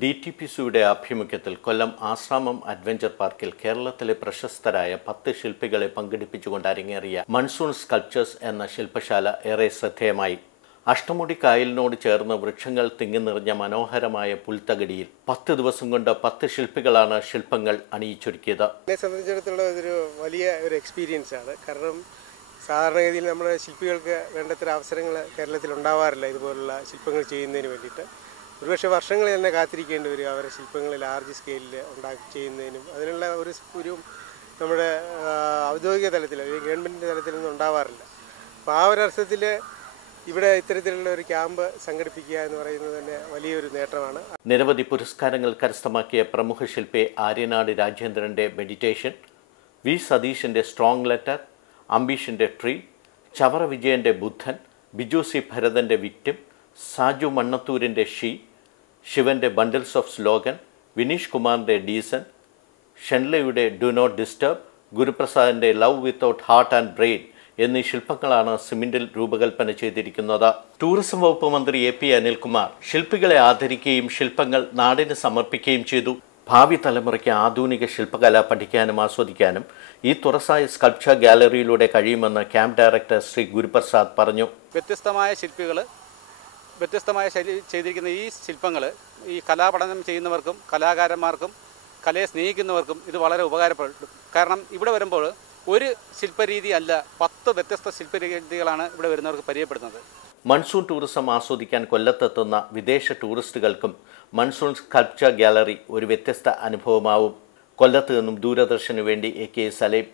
DTPCയുടെ ആഭിമുഖ്യത്തിൽ കൊല്ലം ആശ്രാമം അഡ്വഞ്ചർ പാർക്കിൽ കേരളത്തിലെ പ്രശസ്തരായ 10 ശില്പികളെ പങ്കെടുപ്പിച്ചുകൊണ്ട് അരങ്ങേറിയ മൺസൂൺ സ്കൾപ്ചേഴ്സ് എന്ന ശില്പശാല ഏറെ ശ്രദ്ധേയമായി. അഷ്ടമുടി കായലിനോട് ചേർന്ന് വൃക്ഷങ്ങൾ തിങ്ങി നിറഞ്ഞ മനോഹരമായ പുൽത്തകടിയിൽ 10 ദിവസം കൊണ്ട് 10 ശില്പികളാണ് ശില്പങ്ങൾ അണിയിച്ചൊരുക്കിയത്. എന്നെ സംബന്ധിച്ചിടത്തോളം ഇതൊരു വലിയ ഒരു എക്സ്പീരിയൻസ് ആണ്. കാരണം സാധാരണഗതിയിൽ നമ്മുടെ ശില്പികൾക്ക് വേണ്ടത്ര അവസരങ്ങൾ കേരളത്തിൽ ഉണ്ടാവാറില്ല ഇതുപോലുള്ള ശില്പങ്ങൾ ചെയ്യുന്നതിന് വേണ്ടിയിട്ട്. ഒരുപക്ഷെ വർഷങ്ങളിൽ തന്നെ കാത്തിരിക്കേണ്ടി വരും അവരുടെ ശില്പങ്ങൾ ലാർജ് സ്കെയിലിൽ ചെയ്യുന്നതിനും. അതിനുള്ള ഒരു നമ്മുടെ ഔദ്യോഗിക തലത്തിൽ അല്ലെങ്കിൽ ഗവൺമെൻറ്റിൻ്റെ തലത്തിലൊന്നും ഉണ്ടാവാറില്ല. അപ്പോൾ ആ ഒരർത്ഥത്തിൽ ഇവിടെ ഇത്തരത്തിലുള്ള ഒരു ക്യാമ്പ് സംഘടിപ്പിക്കുക എന്ന് പറയുന്നത് തന്നെ വലിയൊരു നേട്ടമാണ്. നിരവധി പുരസ്കാരങ്ങൾ കരസ്ഥമാക്കിയ പ്രമുഖ ശില്പി ആര്യനാട് രാജേന്ദ്രൻ്റെ മെഡിറ്റേഷൻ, വി സതീഷിൻ്റെ സ്ട്രോങ് ലെറ്റർ, അംബീഷിൻ്റെ ട്രീ, ചവറ വിജയൻ്റെ ബുദ്ധൻ, ബിജു സി ഭരതൻ്റെ വിക്ടിം, സാജു മണ്ണത്തൂരിൻ്റെ ഷീ, ശിവൻ്റെ ബണ്ടിൽസ് ഓഫ് സ്ലോഗൻ, വിനീഷ് കുമാറിൻ്റെ ഡീസൻ, ഷെൻലയുടെ ഡു നോട്ട് ഡിസ്റ്റർബ്, ഗുരുപ്രസാദിൻ്റെ love without heart and brain എന്നീ ശില്പങ്ങളാണ് സിമന്റിൽ രൂപകൽപ്പന ചെയ്തിരിക്കുന്നത്. ടൂറിസം വകുപ്പ് മന്ത്രി AP അനിൽകുമാർ ശില്പികളെ ആദരിക്കുകയും ശില്പങ്ങൾ നാടിന് സമർപ്പിക്കുകയും ചെയ്തു. ഭാവി തലമുറയ്ക്ക് ആധുനിക ശില്പകല പഠിക്കാനും ആസ്വദിക്കാനും ഈ തുറസായ സ്കൾപ്ചർ ഗാലറിയിലൂടെ കഴിയുമെന്ന് ക്യാമ്പ് ഡയറക്ടർ ശ്രീ ഗുരുപ്രസാദ് പറഞ്ഞു. വ്യത്യസ്തമായ ശില്പികൾ വ്യത്യസ്തമായ ശൈലി ചെയ്തിരിക്കുന്ന ഈ ശില്പങ്ങൾ ഈ കലാപഠനം ചെയ്യുന്നവർക്കും കലാകാരന്മാർക്കും കലയെ സ്നേഹിക്കുന്നവർക്കും ഇത് വളരെ ഉപകാരപ്പെടും. കാരണം ഇവിടെ വരുമ്പോൾ ഒരു ശില്പരീതി അല്ല, 10 വ്യത്യസ്ത ശില്പരീതികളാണ് ഇവിടെ വരുന്നവർക്ക് പരിചയപ്പെടുന്നത്. മൺസൂൺ ടൂറിസം ആസ്വദിക്കാൻ കൊല്ലത്തെത്തുന്ന വിദേശ ടൂറിസ്റ്റുകൾക്കും മൺസൂൺ സ്കൾപ്ചർ ഗാലറി ഒരു വ്യത്യസ്ത അനുഭവമാവും. കൊല്ലത്ത് നിന്നും ദൂരദർശനു വേണ്ടി AK സലീം.